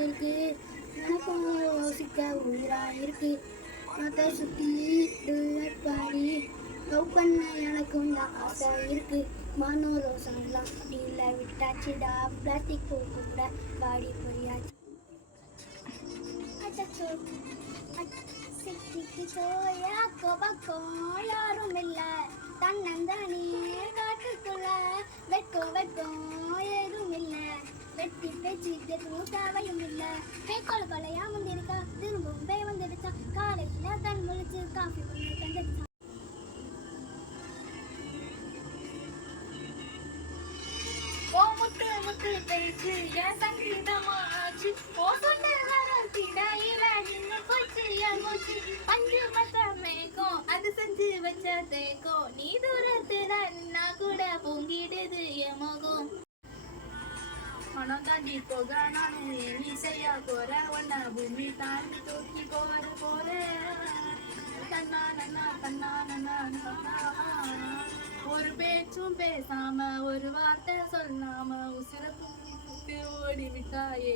பிடிச்சிருக்கு, எனக்கும் யோசிக்க உயிராயிருக்கு. அதை சுற்றி டுல்லட் பாடி லவ் பண்ண எனக்கும் தான் ஆசை இருக்கு. மனோரோசம்லாம் டீல விட்டாச்சுடா, பிளாஸ்டிக் பூ கூட பாடி போயாச்சு. யாரும் இல்ல தன்னந்தானே காட்டுக்குள்ள வெட்கம் ஏதும் இல்ல, வெட்டி பேச்சு எதுவும் தேவையும் இல்ல. பேக்கோல் கொலையா வந்திருக்கா, திரும்பவும் பே வந்துடுச்சா, காலையில கண் முழிச்சு காஃபி பண்ணி தந்துடுச்சா. முத்து பேச்சு என் சங்கீதமாச்சு, ஓ சொன்ன வரத்திட இவன் போச்சு என் மூச்சு. பஞ்சு மத்த மேகம் அது செஞ்சு வச்ச தேக்கம், நீ தூரத்துல நான் கூட பொங்கிடுது என் முகம். மனம் தாண்டி போக நானு நீ செய்ய போற, ஒன்ன பூமி தாண்டி தூக்கி போற. தன்னா நன்னா தன்னா நன்னா ஒரு பேச்சும் பேசாம ஒரு வார்த்தை சொல்லாம உசுர ஓடி விட்டாயே.